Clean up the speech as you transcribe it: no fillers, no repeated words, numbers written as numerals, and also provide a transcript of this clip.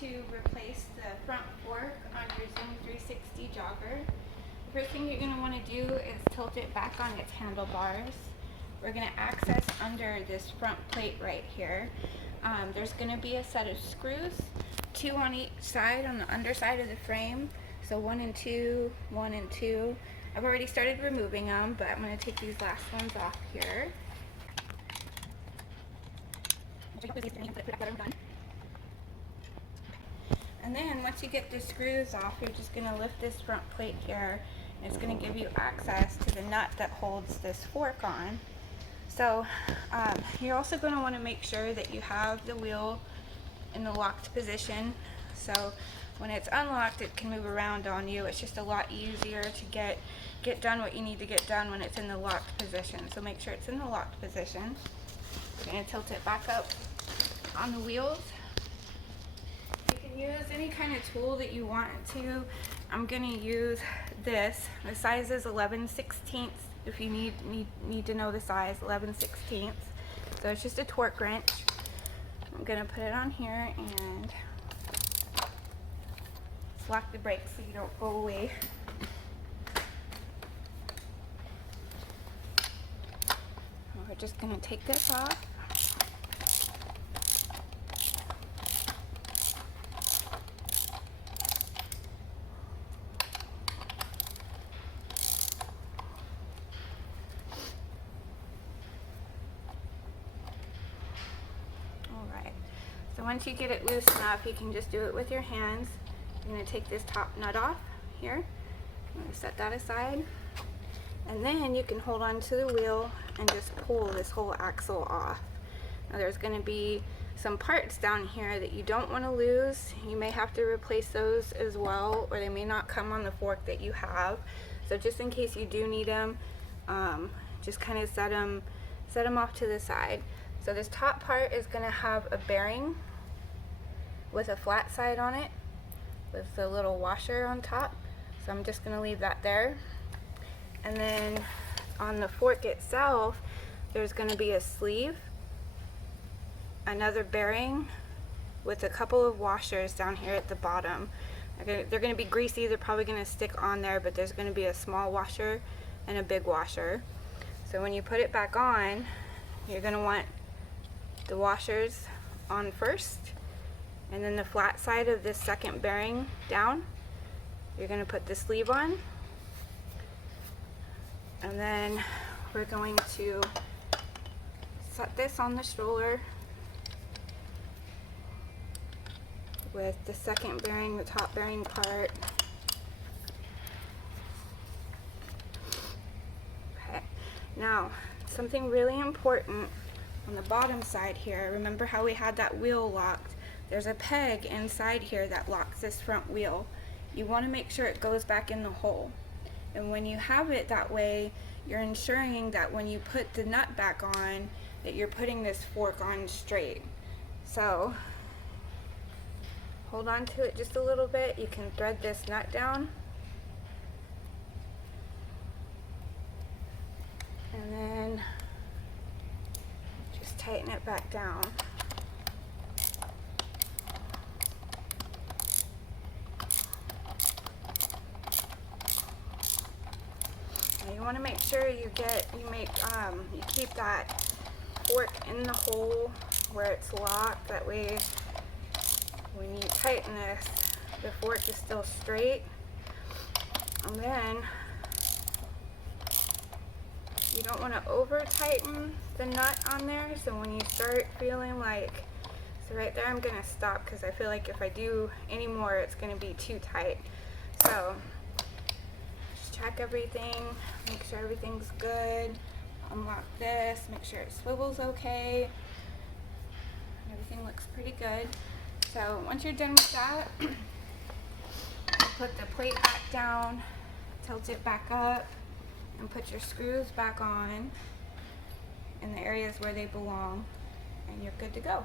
to replace the front fork on your Zoom360 jogger, the first thing you're going to want to do is tilt it back on its handlebars. We're going to access under this front plate right here. There's going to be a set of screws, 2 on each side on the underside of the frame. So 1 and 2, 1 and 2. I've already started removing them, but I'm going to take these last ones off here. And then once you get the screws off, you're just going to lift this front plate here, and it's going to give you access to the nut that holds this fork on. So you're also going to want to make sure that you have the wheel in the locked position. So when it's unlocked, it can move around on you. It's just a lot easier to get done what you need to get done when it's in the locked position. So make sure it's in the locked position. We're going to tilt it back up on the wheels. You can use any kind of tool that you want to. I'm going to use this. The size is 11/16. If you need to know the size, 11/16. So it's just a torque wrench. I'm going to put it on here and lock the brakes so you don't go away. We're just going to take this off. Alright, so once you get it loose enough, you can just do it with your hands. I'm going to take this top nut off here. I'm going to set that aside. And then you can hold on to the wheel and just pull this whole axle off. Now there's going to be some parts down here that you don't want to lose. You may have to replace those as well, or they may not come on the fork that you have. So just in case you do need them, just kind of set them off to the side. So this top part is going to have a bearing with a flat side on it, with the little washer on top. So I'm just going to leave that there. And then on the fork itself, there's going to be a sleeve, another bearing with a couple of washers down here at the bottom. They're going to be greasy, they're probably going to stick on there, but there's going to be a small washer and a big washer. So when you put it back on, you're going to want the washers on first, and then the flat side of this second bearing down. You're going to put the sleeve on, and then we're going to set this on the stroller with the second bearing, the top bearing part. Okay, now something really important on the bottom side here. Remember how we had that wheel locked? There's a peg inside here that locks this front wheel. You want to make sure it goes back in the hole. And when you have it that way, you're ensuring that when you put the nut back on, that you're putting this fork on straight. So hold on to it just a little bit. You can thread this nut down, and then just tighten it back down. You want to make sure you keep that fork in the hole where it's locked. That way, when you tighten this, the fork is still straight. And then you don't want to over tighten the nut on there. So when you start feeling like, so right there, I'm going to stop because I feel like if I do any more, it's going to be too tight. So check everything, make sure everything's good, unlock this, make sure it swivels okay, everything looks pretty good. So once you're done with that, put the plate back down, tilt it back up, and put your screws back on in the areas where they belong, and you're good to go.